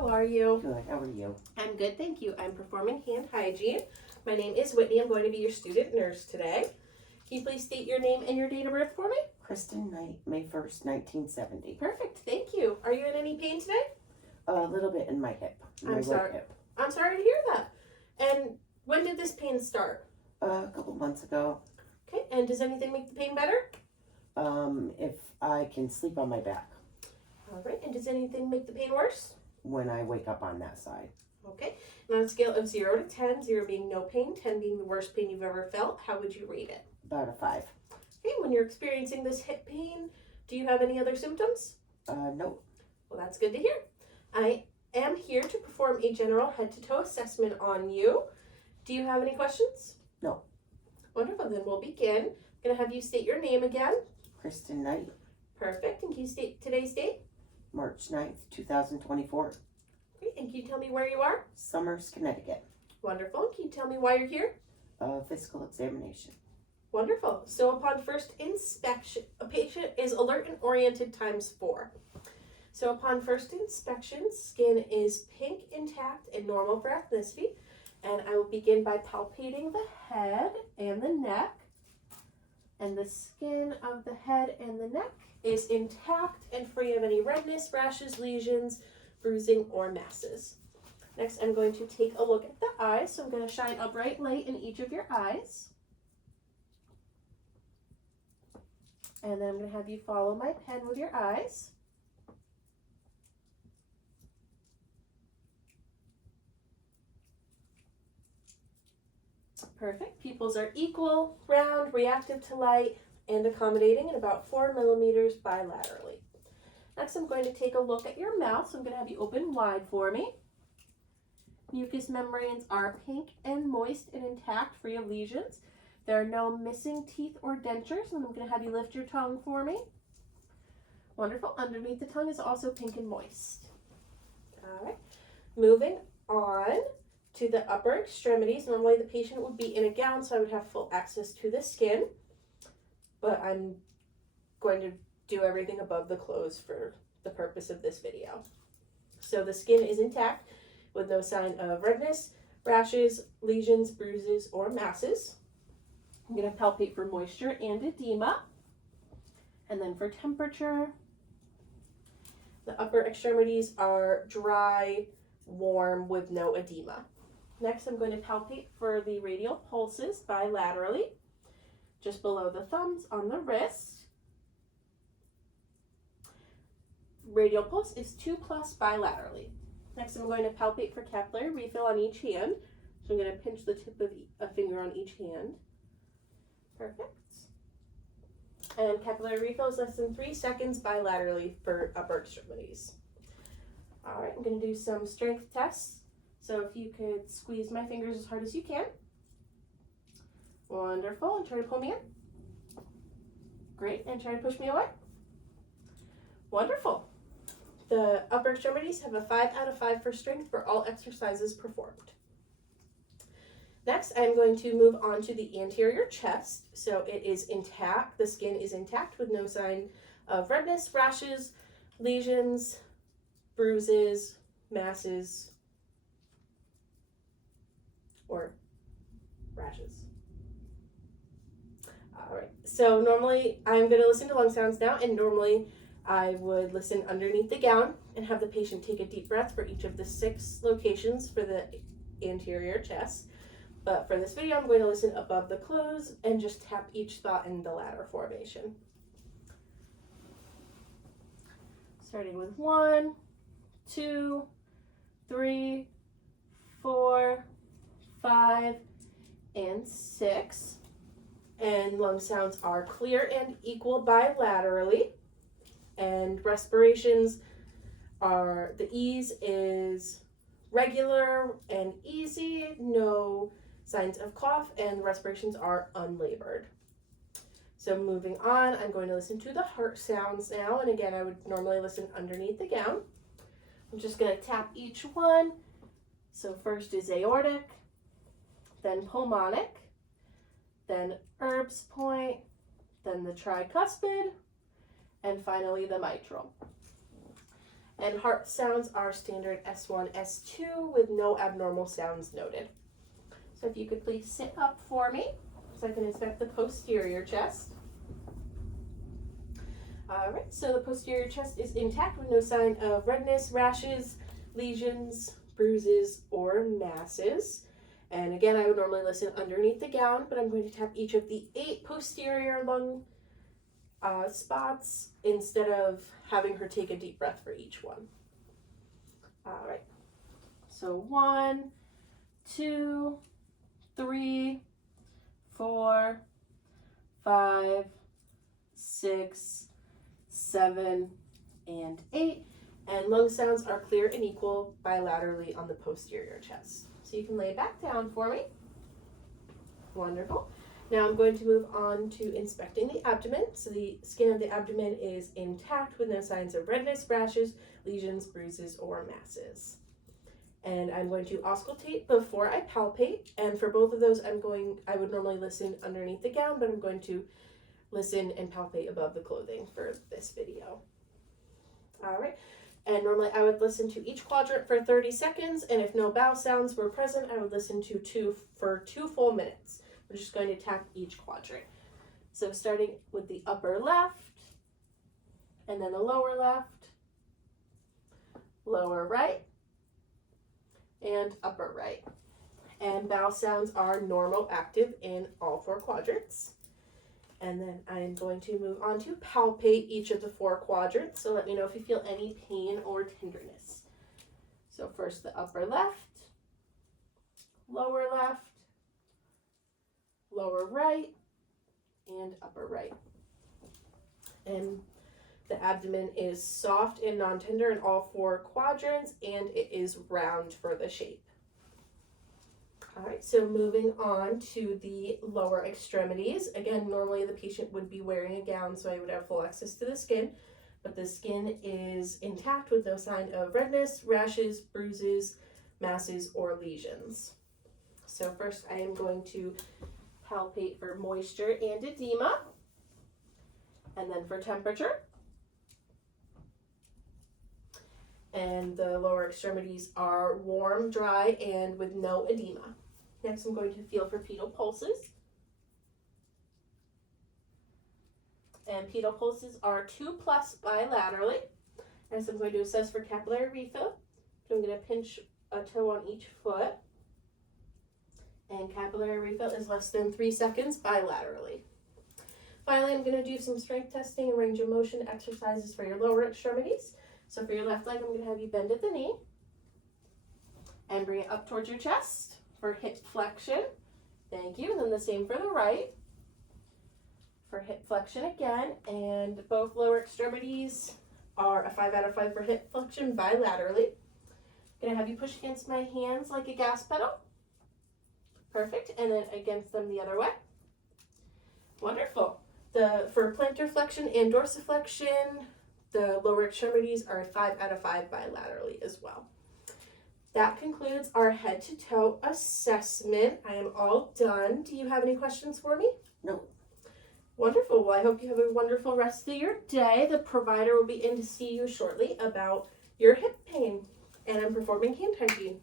How are you? Good. How are you? I'm good, thank you. I'm performing hand hygiene. My name is Whitney. I'm going to be your student nurse today. Can you please state your name and your date of birth for me? Kristen Knight, May 1st, 1970. Perfect, thank you. Are you in any pain today? A little bit in my hip. I'm sorry. Hip. I'm sorry to hear that. And when did this pain start? A couple months ago. Okay, and does anything make the pain better? If I can sleep on my back. All right, and does anything make the pain worse? When I wake up on that side. Okay, and on a scale of 0 to 10, 0 being no pain, 10 being the worst pain you've ever felt, how would you rate it? About a 5. Okay, when you're experiencing this hip pain, do you have any other symptoms? Nope. Well, that's good to hear. I am here to perform a general head-to-toe assessment on you. Do you have any questions? No. Wonderful, then we'll begin. I'm going to have you state your name again. Kristen Knight. Perfect, and can you state today's date? March 9th, 2024. Great, and can you tell me where you are? Somers, Connecticut. Wonderful, and can you tell me why you're here? Physical examination. Wonderful. So upon first inspection, a patient is alert and oriented ×4. So upon first inspection, skin is pink, intact, and normal for ethnicity. And I will begin by palpating the head and the neck. And the skin of the head and the neck is intact and free of any redness, rashes, lesions, bruising, or masses. Next, I'm going to take a look at the eyes. So I'm going to shine a bright light in each of your eyes. And then I'm going to have you follow my pen with your eyes. Perfect. Pupils are equal, round, reactive to light, and accommodating at about 4 millimeters bilaterally. Next, I'm going to take a look at your mouth. So I'm going to have you open wide for me. Mucous membranes are pink and moist and intact, free of lesions. There are no missing teeth or dentures, and I'm going to have you lift your tongue for me. Wonderful. Underneath the tongue is also pink and moist. All right. Moving on to the upper extremities. Normally the patient would be in a gown, so I would have full access to the skin, but I'm going to do everything above the clothes for the purpose of this video. So the skin is intact with no sign of redness, rashes, lesions, bruises, or masses. I'm going to palpate for moisture and edema. And then for temperature, the upper extremities are dry, warm, with no edema. Next, I'm going to palpate for the radial pulses bilaterally, just below the thumbs on the wrist. Radial pulse is 2+ bilaterally. Next, I'm going to palpate for capillary refill on each hand. So I'm going to pinch the tip of a finger on each hand. Perfect. And capillary refill is less than 3 seconds bilaterally for upper extremities. All right, I'm going to do some strength tests. So if you could squeeze my fingers as hard as you can. Wonderful, and try to pull me in. Great, and try to push me away. Wonderful. The upper extremities have a 5 out of 5 for strength for all exercises performed. Next, I'm going to move on to the anterior chest. So it is intact. The skin is intact with no sign of redness, rashes, lesions, bruises, masses, or rashes. All right, so normally I'm going to listen to lung sounds now, and normally I would listen underneath the gown and have the patient take a deep breath for each of the 6 locations for the anterior chest. But for this video, I'm going to listen above the clothes and just tap each spot in the ladder formation. Starting with 1, 2, 3, 4, 5, and 6. And lung sounds are clear and equal bilaterally. And respirations are, the ease is regular and easy, no signs of cough, and respirations are unlabored. So moving on, I'm going to listen to the heart sounds now. And again, I would normally listen underneath the gown. I'm just going to tap each one. So first is aortic, then pulmonic, then Erb's point, then the tricuspid, and finally the mitral. And heart sounds are standard S1, S2 with no abnormal sounds noted. So if you could please sit up for me so I can inspect the posterior chest. All right, so the posterior chest is intact with no sign of redness, rashes, lesions, bruises, or masses. And again, I would normally listen underneath the gown, but I'm going to tap each of the 8 posterior lung spots instead of having her take a deep breath for each one. All right, so 1, 2, 3, 4, 5, 6, 7, and 8. And lung sounds are clear and equal bilaterally on the posterior chest. So you can lay back down for me. Wonderful. Now I'm going to move on to inspecting the abdomen. So the skin of the abdomen is intact with no signs of redness, rashes, lesions, bruises, or masses. And I'm going to auscultate before I palpate. And for both of those, I would normally listen underneath the gown, but I'm going to listen and palpate above the clothing for this video. All right. And normally I would listen to each quadrant for 30 seconds. And if no bowel sounds were present, I would listen to 2 full minutes. We're just going to tap each quadrant. So starting with the upper left, and then the lower left, lower right, and upper right. And bowel sounds are normal, active in all 4 quadrants. And then I'm going to move on to palpate each of the 4 quadrants. So let me know if you feel any pain or tenderness. So first the upper left, lower left, lower right, and upper right. And the abdomen is soft and non-tender in all 4 quadrants, and it is round for the shape. All right, so moving on to the lower extremities. Again, normally the patient would be wearing a gown, so I would have full access to the skin, but the skin is intact with no sign of redness, rashes, bruises, masses, or lesions. So first I am going to palpate for moisture and edema, and then for temperature. And the lower extremities are warm, dry, and with no edema. Next, I'm going to feel for pedal pulses. And pedal pulses are 2+ bilaterally. Next, I'm going to assess for capillary refill. So I'm going to pinch a toe on each foot. And capillary refill is less than 3 seconds bilaterally. Finally, I'm going to do some strength testing and range of motion exercises for your lower extremities. So for your left leg, I'm going to have you bend at the knee and bring it up towards your chest for hip flexion. Thank you. And then the same for the right for hip flexion again. And both lower extremities are a 5 out of 5 for hip flexion bilaterally. I'm going to have you push against my hands like a gas pedal. Perfect. And then against them the other way. Wonderful. For plantar flexion and dorsiflexion, the lower extremities are a 5 out of 5 bilaterally as well. That concludes our head to toe assessment. I am all done. Do you have any questions for me? No. Wonderful. Well, I hope you have a wonderful rest of your day. The provider will be in to see you shortly about your hip pain, and I'm performing hand hygiene.